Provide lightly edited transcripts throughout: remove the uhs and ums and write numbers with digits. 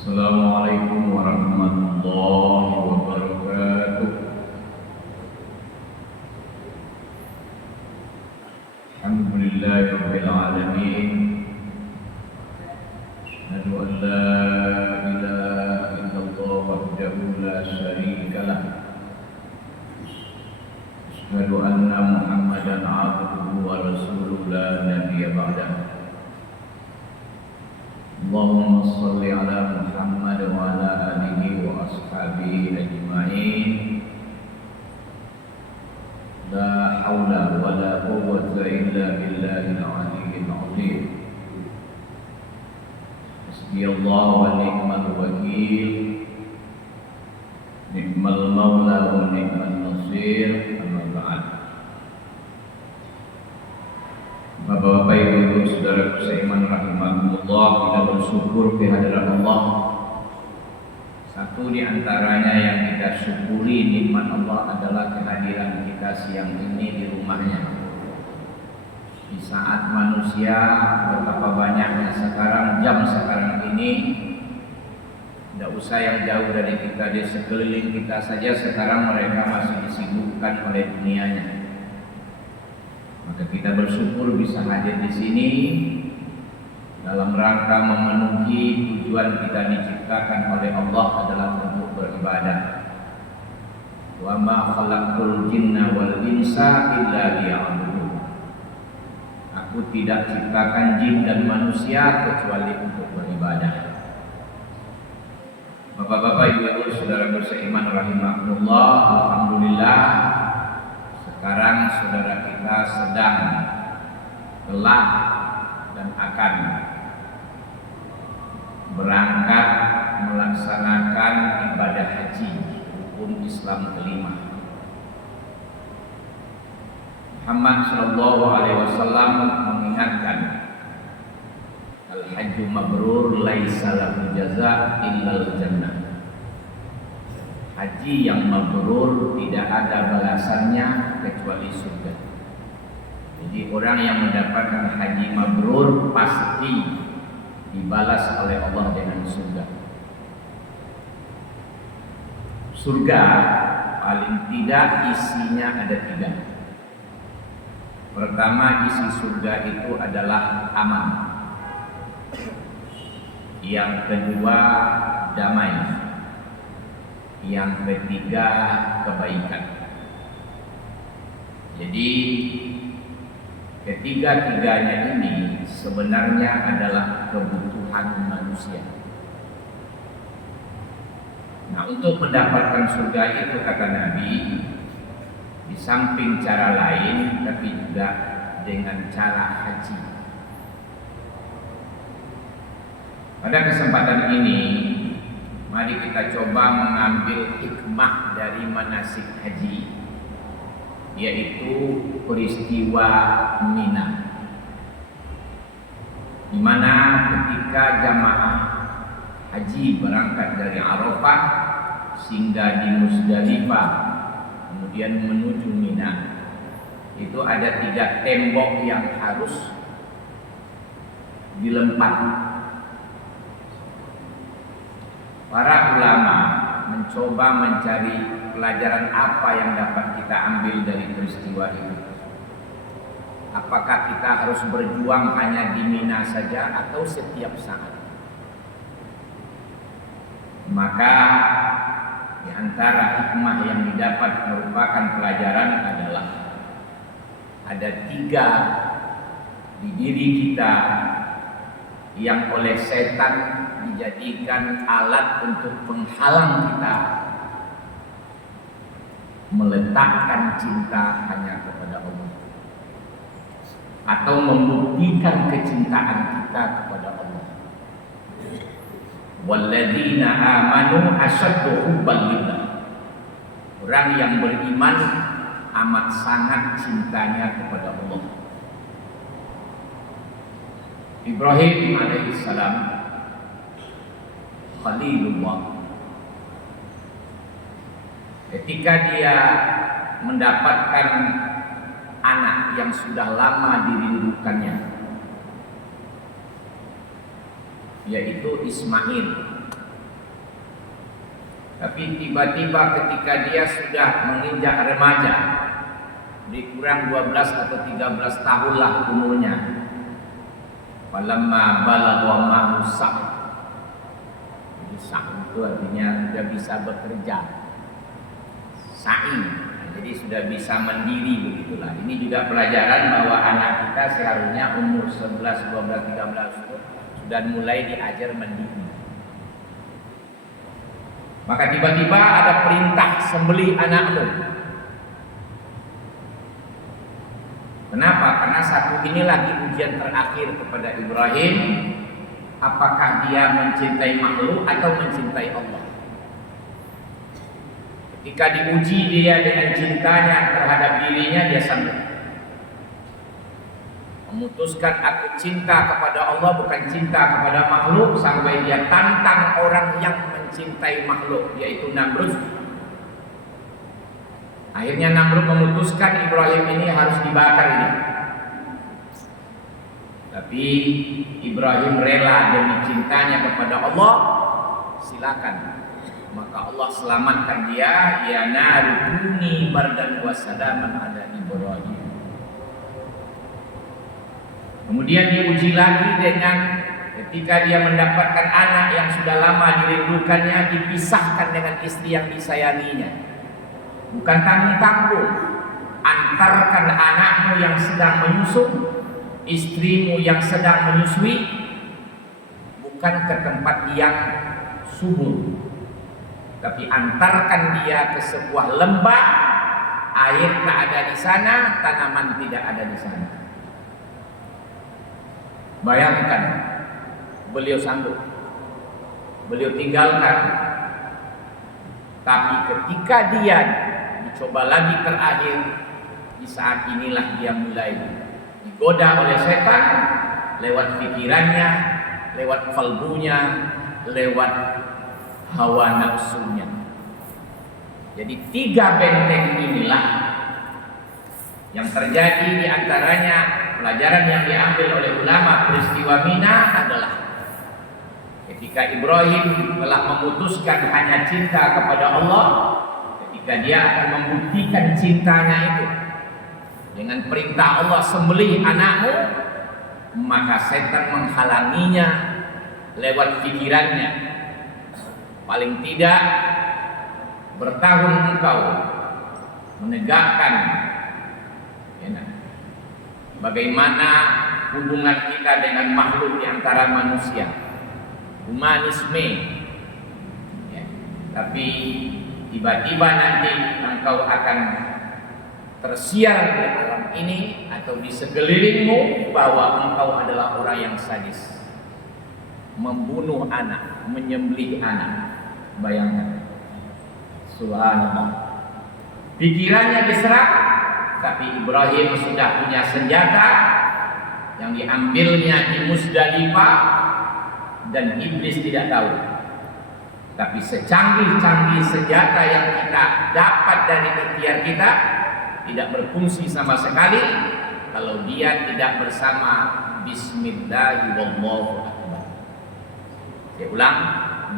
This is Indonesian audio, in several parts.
Assalamualaikum warahmatullahi wabarakatuh. Alhamdulillahirabbil alamin. Asyhadu an la ilaha illallah wahdahu la syarika lah. Asyhadu anna Muhammadan abduhu wa rasuluhu la nabiyya ba'dahu. Allahumma salli ala Muhammad wa ala alihi wa ashabihi ajma'in. La hawla wa la quwwata illa billahil aliyyil azim. Hasbiyallah wa ni'mal wakil. Ni'mal maula wa ni'mal nasir. Amma ba'd. Bapak-bapak, ibu-ibu, saudara seiman rahimahumullah, kita bersyukur kehadiran Allah. Satu di antaranya yang kita syukuri nikmat Allah adalah kehadiran kita siang ini di rumahnya. Di saat manusia betapa banyaknya sekarang, jam sekarang ini, tidak usah yang jauh dari kita, di sekeliling kita saja sekarang mereka masih disibukkan oleh dunianya. Maka kita bersyukur bisa hadir di sini dalam rangka memenuhi tujuan kita diciptakan oleh Allah adalah untuk beribadah. Wa ma khalaqtul jinna wal insa illa liya'budun. Aku tidak ciptakan jin dan manusia kecuali untuk beribadah. Bapak-bapak, ibu-ibu, saudara berseiman rahimahullah, alhamdulillah. Sekarang saudara kita sedang telah dan akan berangkat melaksanakan ibadah haji, rukun Islam kelima. Muhammad sallallahu alaihi wasallam mengingatkan, al-hajju mabrur laisa lahu jazaa illal jannah. Haji yang mabrur tidak ada balasannya kecuali surga. Jadi orang yang mendapatkan haji mabrur pasti dibalas oleh Allah dengan surga. Surga paling tidak isinya ada 3. Pertama, isi surga itu adalah aman. Yang kedua, damai. Yang ketiga, kebaikan. Jadi ketiga-tiganya ini sebenarnya adalah kebutuhan manusia. Nah, untuk mendapatkan surga itu kata Nabi, di samping cara lain tapi juga dengan cara haji. Pada kesempatan ini mari kita coba mengambil hikmah dari manasik haji, yaitu peristiwa Mina, di mana ketika jamaah haji berangkat dari Arafah singgah di Musdalifah, kemudian menuju Mina, itu ada 3 tembok yang harus dilempar. Para ulama mencoba mencari pelajaran apa yang dapat kita ambil dari peristiwa itu. Apakah kita harus berjuang hanya di Mina saja atau setiap saat? Maka di antara hikmah yang didapat merupakan pelajaran adalah ada 3 di diri kita yang oleh setan dijadikan alat untuk penghalang kita meletakkan cinta hanya kepada Allah atau membuktikan kecintaan kita kepada Allah. Walladzina amanu asyaddu hubban lillah. Orang yang beriman amat sangat cintanya kepada Allah. Ibrahim alaihissalam Khalilullah, ketika dia mendapatkan anak yang sudah lama dirindukannya, yaitu Ismail, Tapi tiba-tiba ketika dia sudah menginjak remaja, dikurang 12 atau 13 tahun lah umurnya, falamma balagha ma'hu sa'. Jadi sa' itu artinya sudah bisa bekerja, sa'i. Jadi sudah bisa mandiri begitulah. Ini juga pelajaran bahwa anak kita seharusnya umur 11, 12, 13 itu sudah mulai diajar mandiri. Maka tiba-tiba ada perintah sembelih anakmu. Kenapa? Karena satu ini lagi ujian terakhir kepada Ibrahim. Apakah dia mencintai makhluk atau mencintai Allah? Ketika diuji dia dengan cintanya terhadap dirinya, dia sanggup memutuskan aku cinta kepada Allah bukan cinta kepada makhluk, sampai dia tantang orang yang mencintai makhluk, yaitu Namrud. Akhirnya Namrud memutuskan Ibrahim ini harus dibakar ini. Tapi Ibrahim rela demi cintanya kepada Allah, silakan. Maka Allah selamatkan dia, ya naru kuni bardan wa salaman ala Ibrahim. Kemudian diuji lagi dengan ketika dia mendapatkan anak yang sudah lama dirindukannya, dipisahkan dengan istri yang disayanginya. Bukan tanggung-tanggung, antarkan anakmu yang sedang menyusu, istrimu yang sedang menyusui, bukan ke tempat yang subur, tapi antarkan dia ke sebuah lembah, air tak ada di sana, tanaman tidak ada di sana. Bayangkan, beliau sanggup, beliau tinggalkan. Tapi ketika dia dicoba lagi terakhir, di saat inilah dia mulai digoda oleh setan lewat pikirannya, lewat kalbunya, lewat hawa nafsunya. Jadi 3 benteng inilah yang terjadi. Di antaranya pelajaran yang diambil oleh ulama peristiwa Mina adalah ketika Ibrahim telah memutuskan hanya cinta kepada Allah, ketika dia akan membuktikan cintanya itu dengan perintah Allah, sembelih anakmu, maka setan menghalanginya lewat pikirannya. Paling tidak bertahun engkau menegakkan bagaimana hubungan kita dengan makhluk di antara manusia, humanisme, ya. Tapi tiba-tiba nanti engkau akan tersiar di alam ini atau di sekelilingmu bahwa engkau adalah orang yang sadis, membunuh anak, menyembelih anak. Bayangkan, subhanallah, pikirannya diserang, tapi Ibrahim sudah punya senjata yang diambilnya di Musdalifah dan iblis tidak tahu. Tapi secanggih-canggih senjata yang kita dapat dari ikhtiar kita tidak berfungsi sama sekali kalau dia tidak bersama Bismillahirrahmanirrahim. Saya ulang,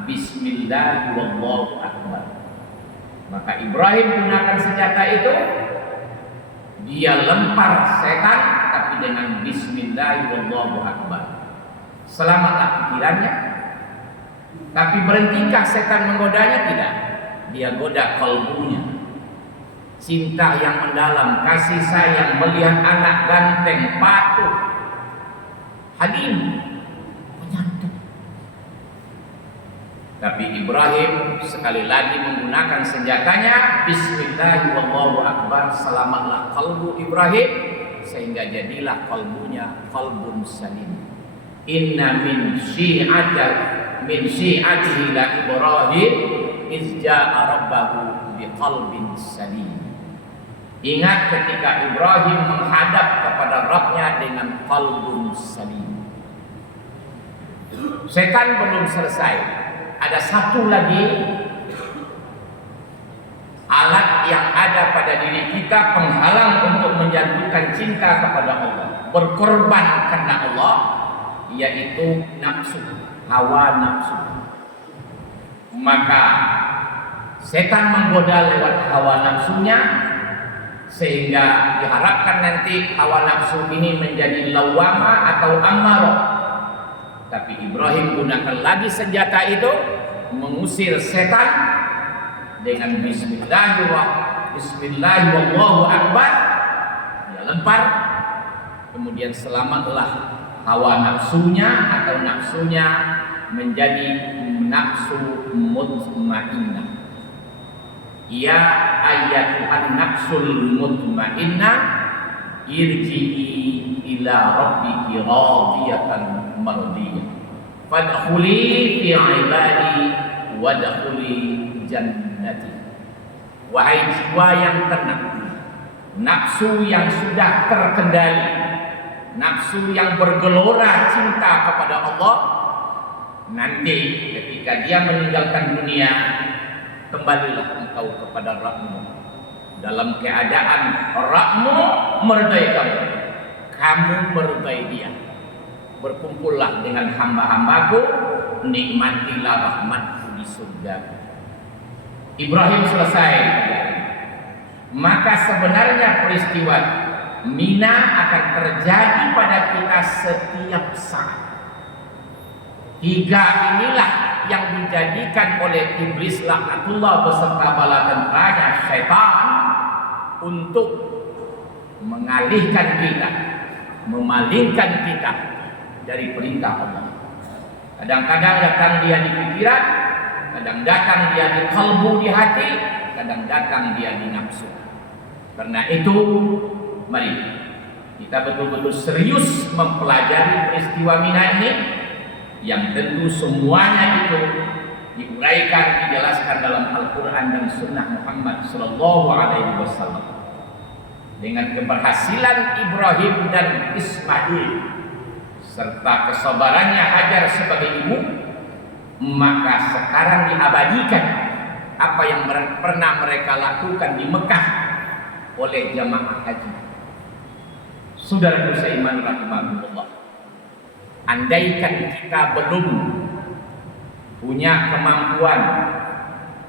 Bismillahirrahmanirrahim. Maka Ibrahim gunakan senjata itu, dia lempar setan, tapi dengan Bismillahirrahmanirrahim. Selamatlah pikirannya. Tapi berhentikah setan menggodanya? Tidak. Dia goda kalbunya. Cinta yang mendalam, kasih sayang, melihat anak ganteng, patuh, halim, penyantun. Tapi Ibrahim sekali lagi menggunakan senjatanya, Bismillahirrahmanirrahim. Selamatlah kalbu Ibrahim, sehingga jadilah kalbunya kalbun salim. Inna min syi'atihi la Ibrahim iz ja'a rabbahu biqalbin salim. Ingat ketika Ibrahim menghadap kepada Rabbnya dengan qalbun salim. Setan belum selesai. Ada satu lagi alat yang ada pada diri kita, penghalang untuk menjatuhkan cinta kepada Allah, berkorban karena Allah, yaitu nafsu, hawa nafsu. Maka Setan menggoda lewat hawa nafsunya, sehingga diharapkan nanti hawa nafsu ini menjadi lawama atau ammarah. Tapi Ibrahim gunakan lagi senjata itu, mengusir setan dengan Bismillahirrahmanirrahim, wallahu akbar. Dia lempar, kemudian selamatlah hawa nafsunya atau nafsunya menjadi nafsu mutmainnah. Ya ayyatuhan nafsul mutmainnah, irji'i ila rabbiki radiyatan mardiyah, fadkhuli fi ibadi wadkhuli jannati. Wahai jiwa yang tenang, nafsu yang sudah terkendali, nafsu yang bergelora cinta kepada Allah, nanti ketika dia meninggalkan dunia, kembalilah engkau kepada Rabbmu dalam keadaan Rabbmu meridai kamu meridai dia. Berkumpullah dengan hamba-hambaku, nikmatilah rahmatku di surga. Ibrahim selesai. Maka sebenarnya peristiwa Mina akan terjadi pada kita setiap saat. Tiga inilah yang dijadikan oleh iblis laknatullah beserta bala tentaranya syaitan untuk mengalihkan kita, memalingkan kita dari perintah Allah. Kadang-kadang datang dia di pikiran, kadang datang dia di kalbu, di hati, kadang datang dia di nafsu. Karena itu, mari kita betul-betul serius mempelajari peristiwa Mina ini, yang tentu semuanya itu diuraikan, dijelaskan dalam Al-Quran dan Sunnah Muhammad Sallallahu Alaihi Wasallam. Dengan keberhasilan Ibrahim dan Ismail serta kesabarannya Hajar sebagai ibu, maka sekarang diabadikan apa yang pernah mereka lakukan di Mekah oleh jamaah haji. Saudaraku seiman rahimahullah, andaikan kita belum punya kemampuan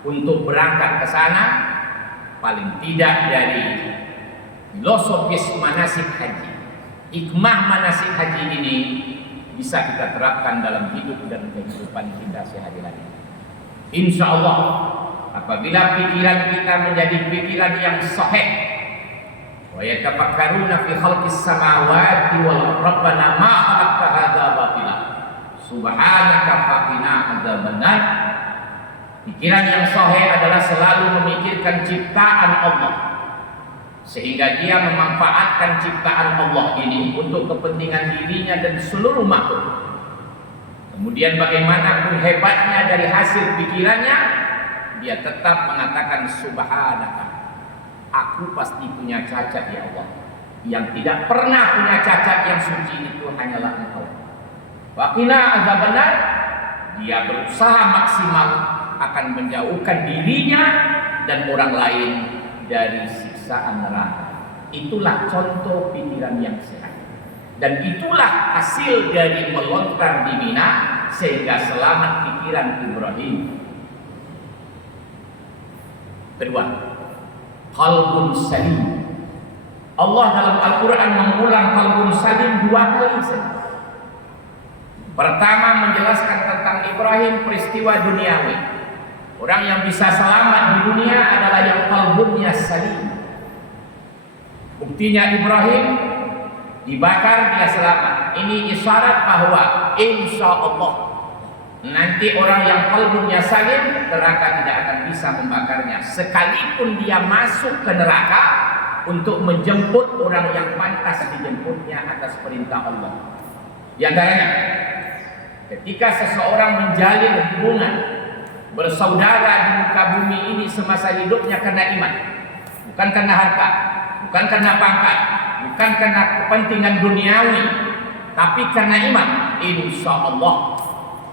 untuk berangkat ke sana, paling tidak dari filosofis manasik haji, hikmah manasik haji ini bisa kita terapkan dalam hidup dan kehidupan kita sehari-hari. Insya Allah, apabila pikiran kita menjadi pikiran yang sahih, wa yatafakkaruna fi khalqis samawati wal rabbana ma khalaqta hadza batila subhanaka faqina adzabannar. Pikiran yang sahih adalah selalu memikirkan ciptaan Allah, sehingga dia memanfaatkan ciptaan Allah ini untuk kepentingan dirinya dan seluruh makhluk. Kemudian bagaimanapun hebatnya dari hasil pikirannya, dia tetap mengatakan subhanaka, aku pasti punya cacat ya Allah. Yang tidak pernah punya cacat yang suci itu hanyalah Engkau. Waqina adzabannar, dia berusaha maksimal akan menjauhkan dirinya dan orang lain dari siksaan neraka. Itulah contoh pikiran yang sehat, dan itulah hasil dari melontar di Mina sehingga selamat pikiran Ibrahim. Kedua, qalbun salim. Allah dalam Al-Quran mengulang qalbun salim 2 kali saja. Pertama menjelaskan tentang Ibrahim peristiwa duniawi. Orang yang bisa selamat di dunia adalah yang qalbunnya salim. Buktinya Ibrahim dibakar, dia selamat. Ini isyarat bahwa insya Allah nanti orang yang qalbunnya salim, neraka tidak akan bisa membakarnya, sekalipun dia masuk ke neraka untuk menjemput orang yang pantas dijemputnya atas perintah Allah. Di antaranya, ketika seseorang menjalin hubungan bersaudara di muka bumi ini semasa hidupnya karena iman, bukan karena harta, bukan karena pangkat, bukan karena kepentingan duniawi, tapi karena iman, insya Allah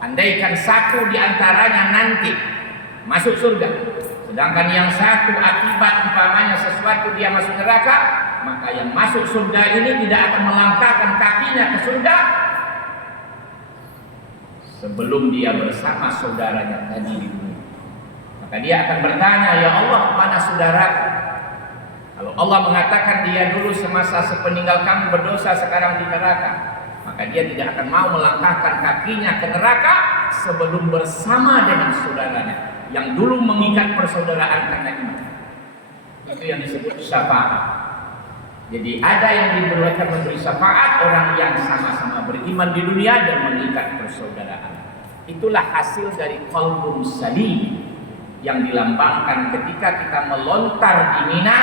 andaikan satu di antaranya nanti masuk surga, sedangkan yang satu akibat umpamanya sesuatu dia masuk neraka, maka yang masuk surga ini tidak akan melangkahkan kakinya ke surga sebelum dia bersama saudaranya tadi di dunia. Maka dia akan bertanya, ya Allah, mana saudaraku? Kalau Allah mengatakan dia dulu semasa sepeninggal kamu berdosa sekarang di neraka, maka dia tidak akan mau melangkahkan kakinya ke neraka sebelum bersama dengan saudaranya yang dulu mengikat persaudaraan karena iman. Itu yang disebut syafaat. Jadi ada yang diberikan memberi syafaat orang yang sama-sama beriman di dunia dan mengikat persaudaraan. Itulah hasil dari qalbun salim yang dilambangkan ketika kita melontar di Mina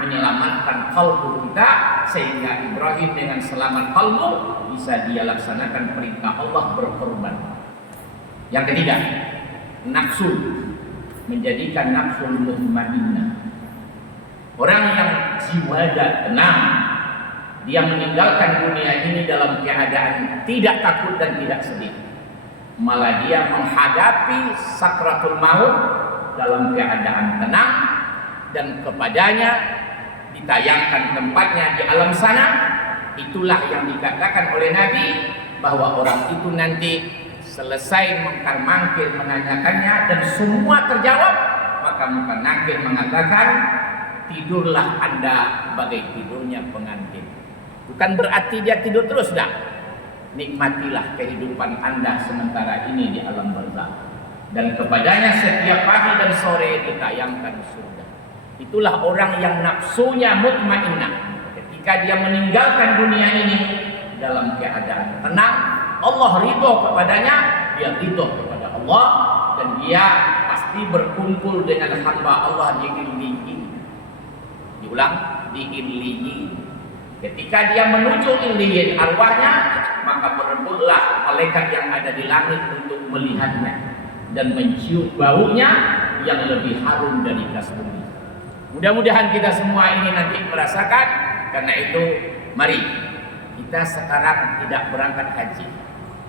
menyelamatkan kalbu kita, sehingga Ibrahim dengan selamat kalbu bisa dia laksanakan perintah Allah berkorban. Yang ketiga, nafsu, menjadikan nafsu mutmainnah. Orang yang jiwanya tenang, dia meninggalkan dunia ini dalam keadaan tidak takut dan tidak sedih, malah dia menghadapi sakratul maut dalam keadaan tenang, dan kepadanya ditayangkan tempatnya di alam sana. Itulah yang dikatakan oleh Nabi bahwa orang itu nanti selesai mungkar-mangkir menanyakannya dan semua terjawab, maka mungkar-mangkir mengatakan, tidurlah Anda bagai tidurnya pengantin. Bukan berarti dia tidur terus, dah. Nikmatilah kehidupan Anda sementara ini di alam barzakh, dan kepadanya setiap pagi dan sore ditayangkan surga. Itulah orang yang nafsunya mutmainnah. Ketika dia meninggalkan dunia ini dalam keadaan tenang, Allah ridho kepadanya, dia ridho kepada Allah, dan dia pasti berkumpul dengan hamba Allah di illiyin. Diulang, di illiyin. Ketika dia menuju illiyin arwahnya, maka berebutlah malaikat yang ada di langit untuk melihatnya dan mencium baunya yang lebih harum dari kasbumi. Mudah-mudahan kita semua ini nanti merasakan. Karena itu mari kita sekarang tidak berangkat haji,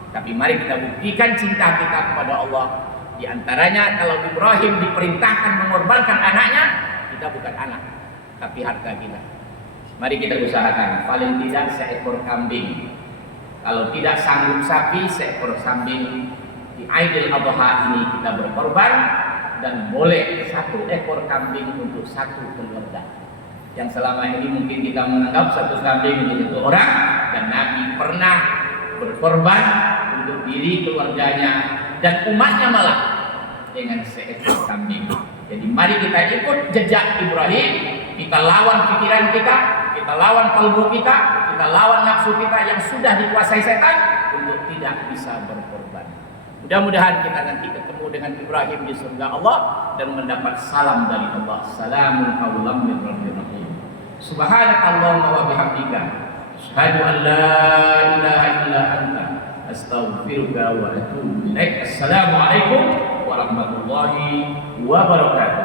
tapi mari kita buktikan cinta kita kepada Allah. Di antaranya kalau Ibrahim diperintahkan mengorbankan anaknya, kita bukan anak, tapi harta kita. Mari kita usahakan paling tidak seekor kambing. Kalau tidak sanggup sapi, seekor kambing. Di Aidil Adha ini kita berkorban, dan boleh satu ekor kambing untuk satu keluarga. Yang selama ini mungkin kita menganggap satu kambing untuk satu orang, dan Nabi pernah berkorban untuk diri, keluarganya, dan umatnya malah dengan seekor kambing. Jadi mari kita ikut jejak Ibrahim, kita lawan pikiran kita lawan kalbu kita lawan nafsu kita yang sudah dikuasai setan untuk tidak bisa berkorban. Mudah-mudahan kita nanti ketemu dengan Ibrahim di surga Allah dan mendapat salam dari Allah. Salamun qaulan min rabbir rahim. Subhanakallahumma wa bihamdika asyhadu an la ilaha illa anta astaghfiruka wa atubu ilaik. Assalamualaikum warahmatullahi wabarakatuh.